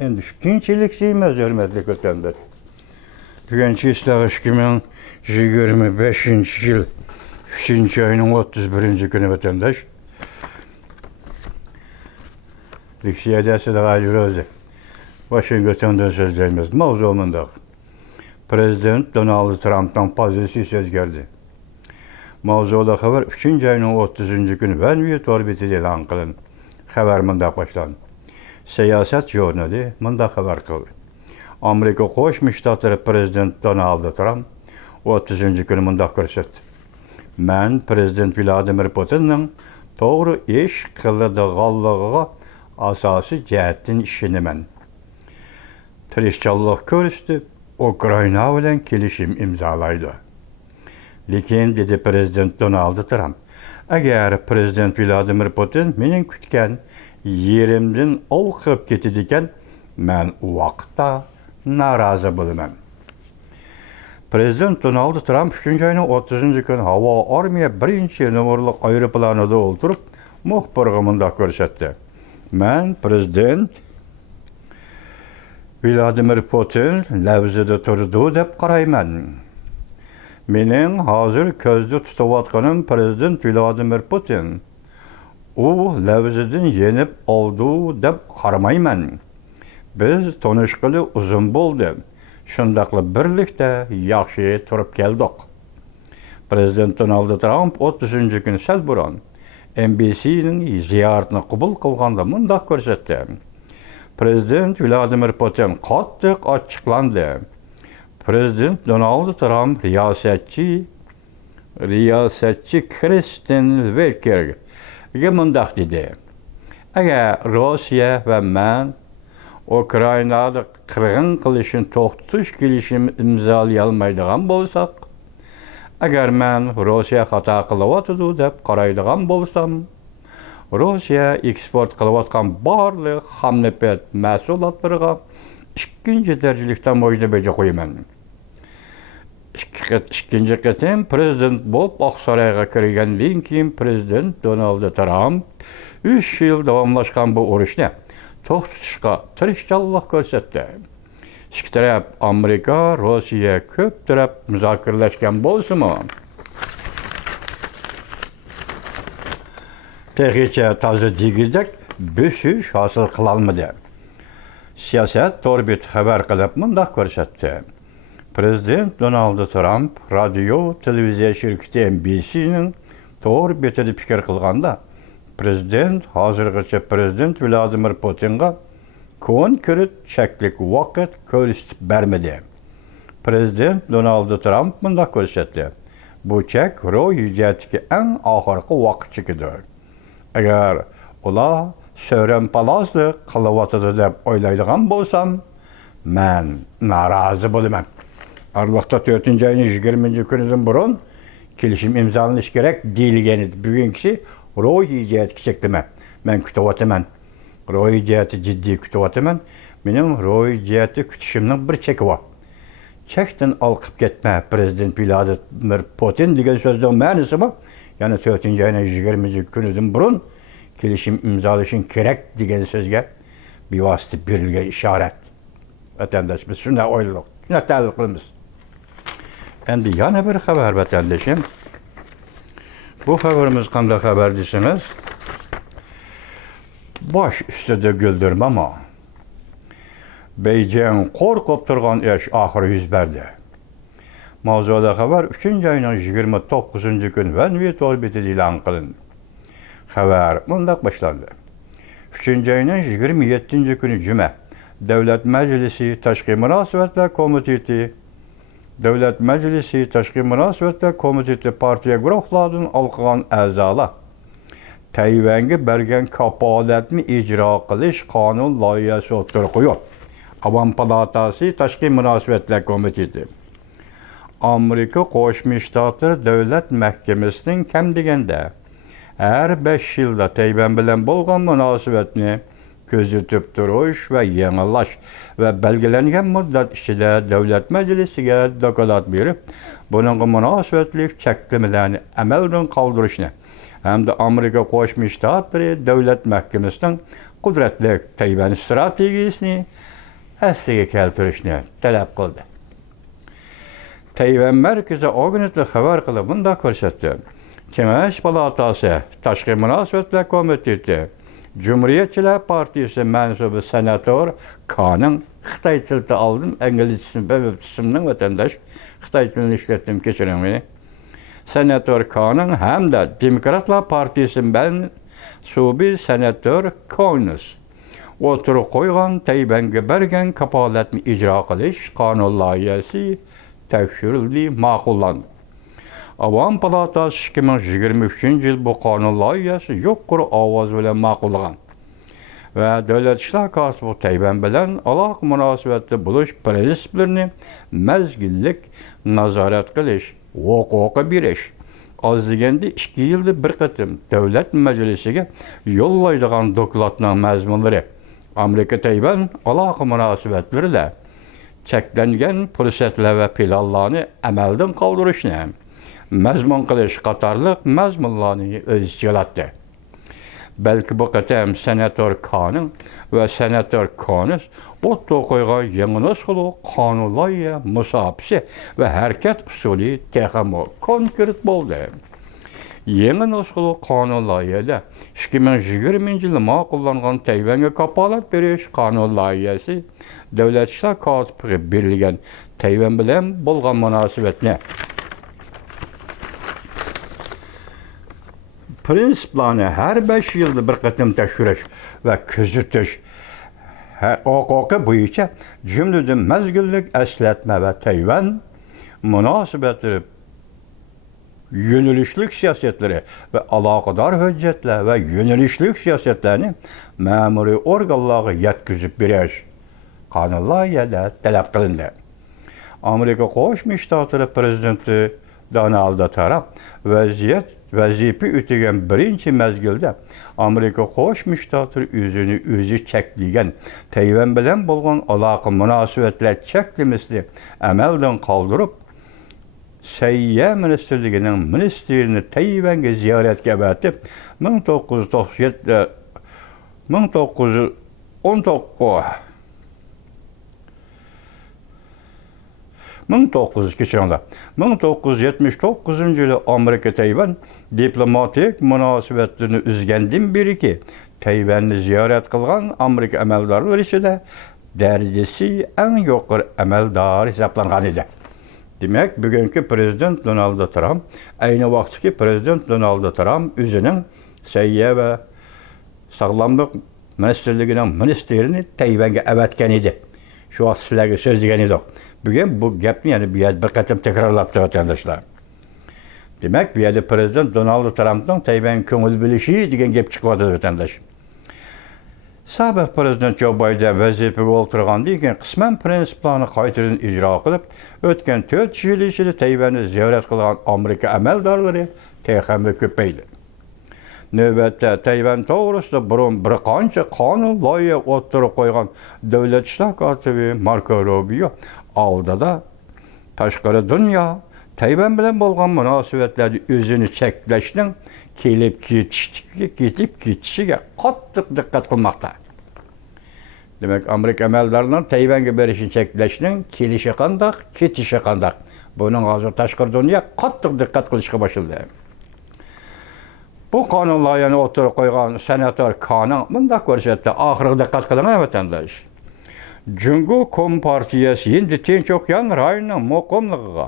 Endi shunchalik siymas, hurmatli ko'tanlar. Bugungi ishlash 2025-yil 3-oyning 31-kuni vatandaş. Liksiyadasida g'ajrozi. Washingtondan so'zlaymiz. Mavzu mundaq. Prezident Donald Trump'dan pozitsiyasi o'zgardi. Mavzuda xabar 3-oyning 30-kuni Vanview orbitida e'lon qilindi. Xabar mundaq boshlandi. Siyosat jurnali mundaq xabar qildi. Amerika Qo'shma Shtatlari prezidenti Donald Trump 30-kuni mundaq ko'rsatdi. Men prezident Vladimir Putinning to'g'ri ish qiladiganligiga asosiy jihatdan ishonaman. Tirishchilik ko'rsatib, Ukraina bilan kelishim imzolaydi. Lekin dedi prezident Donald Trump, agar prezident Vladimir Putin mening kutgan yerimdan olqib ketadigan, men u vaqtda norozi bo'laman. Prezident Donald Trump 3-oyning 30-kuni havo armiya 1-nomerli aeroplanida o'tirib, muxbirga mundaq ko'rsatdi. Men prezident Vladimir Putin lavzida turdi deb qarayman. Mening hozir ko'zda tutayotganim prezident Vladimir Putin. U lavzidan yenib oldi deb qaramayman. Biz tanishqili uzun bo'ldi. Shundaqla birlikda yaxshi turib keldik. Prezident Donald Trump 30-kuni sal burun NBC'ning ziyoratini qabul qilganda mundaq ko'rsatdi. Prezident Vladimir Putin qattiq ochiqlandi. Prezident Donald Trump riyosatchi Kristen Welkerga mundaq dedi. Agar Rossiya va men Ukrainada qirg'in qilishni to'xtatish kelishimini imzolay olmaydigan bo'lsak, agar men Rossiya xato qilyotdi deb qaraydigan bo'lsam, Rossiya eksport qilayotgan barliq xamnafat mahsulotlariga ikkinchi darajalikdan mojda beja qo'yaman. Ikkinchi qatim prezident bo'lib Oqsaroyga kirgandan keyin prezident Donald Trump 3 yil davomlashgan bu urushni to'xtatishga tirishchilik ko'rsatdi. Ikki taraf Amerika, Rossiya ko'p taraf muzokaralashgan bo'lsa-mu, texnicha toza degizak bosish hosil qila olmadi. Siyosat orbit xabar qilib mundaq ko'rsatdi. Prezident Donald Trump radio televiziya shirkati NBC'ning orbitida fikr qilganda, prezident hozirgacha prezident Vladimir Putinga konkret cheklik vaqt ko'rsatib bermadi. Prezident Donald Trump mundaq ko'rsatdi. Bu chek ro'yxatdagi eng oxirgi vaqt chekidir. Agar ular so'rampalozlik qilyotdi deb o'ylaydigan bo'lsam, men norozi bo'laman. Arvaqda 4-oyning 20-kunidan burun kelishim imzolanishi kerak deyilgan edi. Bugünkisi ro'yxatga chekdimi? Men kutyapman. Ro'yxatni jiddiy kutyapman. Mening ro'yxatni kutishimning bir cheki bor. Chekdan olqib ketma prezident Vladimir Putin degan so'zning ma'nosi bu. Ya'ni 4-oyning 20-kunidan burun kelishim imzolashing kerak degan so'zga bevosita berilgan ishorat. Vatandaş biz shunday o'yladik. Shunday ta'lil qilamiz. Endi yana bir xabar vatandoshim. Bu xabarimiz qanday xabar desangiz, bosh ustida guldirma ama. Beijing qo'rqib turgan ish oxiri yuz berdi. Mavzuda xabar 3-oyning 29-kuni Vanview orbitida e'lon qilindi. Xabar mundaq boshlandi. 3-oyning 27-kuni juma Davlat Majlisi Tashqi munosabatlar komiteti partiya guruhlaridan olgan a'zolar Tayvanga bergan kafolatni ijro qilish qonun loyihasi o'tirib qo'yib, Avam palatasi Tashqi munosabatlar komiteti Amerika Qo'shma Shtatlari Davlat Mahkamasining kam deganda har 5 yilda Tayvan bilan bo'lgan munosabatni kuzatib turish va yangilash va belgilangan muddat ichida Davlat Majlisiga dokolat berib, buning munosabatli cheklamalarni amaldan qoldirishni hamda Amerika Qo'shma Shtatlari Davlat Mahkamasining qudratli Tayvan strategiyasini asliga keltirishni talab qildi. Tayvan markazi agentlik xabar qilib bunda ko'rsatdi. Kengash palatasi Tashqi munosabatlar komiteti Cumhuriyetçiler Partisi mensubu senator Khan'ın Xitay tilini aldım, İngilizcesini bölümünün vatandaş Xitay tilini işlettim geçiremini. Senator Khan'ın hem de Demokratlar Partisi mensubu senator Connors oturup koygan Tayvan'a bergen kapalatni icra qilish qonun loyihasi tekshirildi, ma'qullandı. Avam palatası 2023 yıl bu qonun loyihasi yuqori ovoz bilan ma'qullagan. Ve Davlat İşler Kasıbı Tayvan bilan aloqa munosabatda bo'lish prinsiplarini mezgillik nazorat qilish, huquqi berish, az deganda 2 yilda bir qatim davlat majlisiga yo'llaydigan dokladning mazmunlari Amerika Tayvan aloqa munosabatlarida cheklangan fursatlar va planlarni amaldan qoldirishni mazmun qilish qatorliq mazmunlarni o'z ichiga oladi. Belki bu qatam senator Khan'ın ve senator Connors o'tda qo'ygan yangi nusxali qonun loyiha musofisi ve hareket usulü texmo konkret bo'ldi. Yangi nusxali qonun loyihada 2020 yılı ma'qullangan Tayvan'a kapolat berish qonun loyihasi Davlat ishlar kotibiga berilgan Tayvan bilan bo'lgan munosabatni prinsiplarni her 5 yılda bir qatim tekshirish ve kuzatish huquqi bo'yicha jumladan mezgillik eslatma ve Tayvan munosabatlari yönelişlik siyasetleri ve alakadar hüccetler ve yönelişlik siyasetlerini memuri organlara yetkizip berish qonun loyihada talab qilindi. Amerika Qo'shma Shtatlar prezidenti Donald Trump vazifa o'tagan birinchi mezgilda Amerika Qo'shma Shtatlar o'zi cheklagan Tayvan bilan bo'lgan aloqa munosabatlar cheklamasini amaldan qoldirib, Sayya ministerligining ministerini Tayvanga ziyoratga avatib 1979 yılı Amerika Tayvan diplomatik munosabatlarni uzgandan beri ki Tayvanni ziyorat qilgan Amerika amaldorlari ichida darajasi eng yuqori amaldor hisoblangan edi. Demek bugünkü Prezident Donald Trump, aynı vaxtdagi Prezident Donald Trump o'zining sayya ve sağlamlık ministerligining ministerini Tayvanga avatgan edi. Şu vaqt sizlarga so'z degan edik. Bugün bu gapni yani bir qatim takrorlabdi vatandaşlar. Demek bu yerda Prezident Donald Trump'ning Tayvan ko'ngil bilishi degan gap chiqyapti vatandaş. Sobiq Prezident Joe Biden vazifaga o'tirgandan keyin qisman prinsiplarni qaytadan ijro qilib, o'tgan 4 yil ichida Tayvanni ziyorat qilgan Amerika amaldorlari texamda ko'paydi. Növbətdə Tayvan to'g'risida burun bir qancha qonun loyiha o'tirib qo'ygan Davlat ishlar kotibi Marco Rubio oldida tashqari dunyo Tayvan bilan bo'lgan munosabatlarni o'zini cheklashning kelib ketishiga qattiq diqqat qilmoqda. Demak, Amerika amaldorlarining Tayvanga berishini cheklashning kelishi qanday, ketishi qanday. Buning hozir tashqari dunyo qattiq diqqat qilishga boshladi. Bu qonun loyihasini o'tirib qo'ygan senator Khan'ın bunda ko'rsatdi. Oxirgi diqqat qiling vatandaş. Jungo Kompartiyasi endi Tinch okean rayonining muqimligiga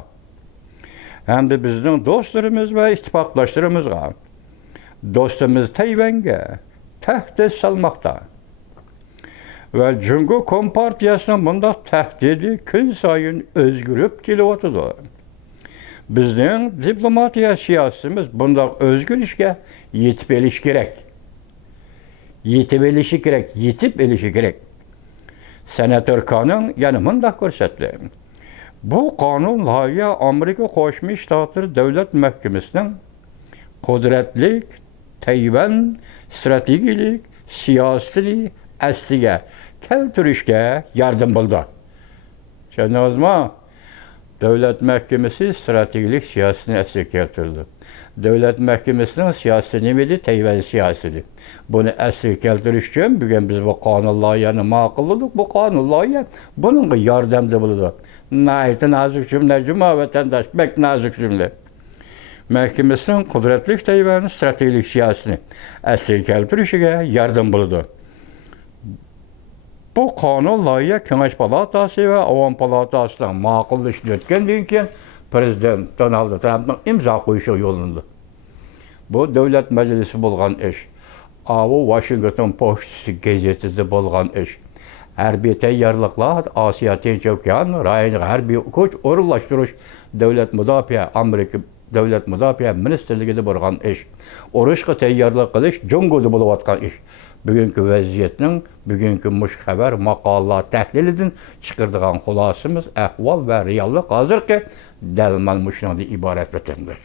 hamda bizning do'stlarimiz va ittifoqdoshlarimizga do'stimiz Tayvanga tahdid salmoqda. Va Jungo Kompartiyasining bunda tahdidi kun sayin o'zgarib kelyapti. Bizning diplomatiya siyosatimiz bundoq o'zgarishga yetib elishi kerak. Yetib elishi kerak. Senator Khan'ın yani bunda ko'rsatdi. Bu qonun loyiha Amerika Qo'shma Shtatlar Davlat Mahkamasining qudratli Tayvan strategik siyosatini asliga keltirishga yordam bo'ldi. Tushundingizmi? Devlet Mahkemesi stratejilik siyasetini esir keltirdi. Devlet Mahkemesi'nin siyaseti nemedi, Tayvan siyaseti. Bunu esir keltiriş için bugün biz bu kanun layihini makuladık. Bu kanun layihi bunun yardımcı buldu. Nahiyeti nazik cümle, cuma vatandaş, bek nazik cümle. Mahkemesinin kudretli Tayvan'ın stratejilik siyasetini esir keltirişine yardım buldu. Bu kanun layihı Kengash Palatası ve Avam Palatası'ndan makullaştırılırken keyin Prezident Donald Trump'ın imza koyuşu yolunda. Bu Devlet Meclisi bo'lgan ish. Bu Washington Post gazetesida bo'lgan ish. Harbiy tayyorliklar Osiyo Tinch okean rayoniga harbiy kuch o'rinlashtirish Amerika Davlat Mudofaa Ministerligida bo'lgan ish. Urushga tayyorlik qilish Jungoda bo'layotgan ish. Bugungi vaziyatning, bugungi mush xabar maqolalar tahlilidan chiqardigan xulosamiz ahvol va reallik hozirgi dalmal mushundan iborat bitimdir.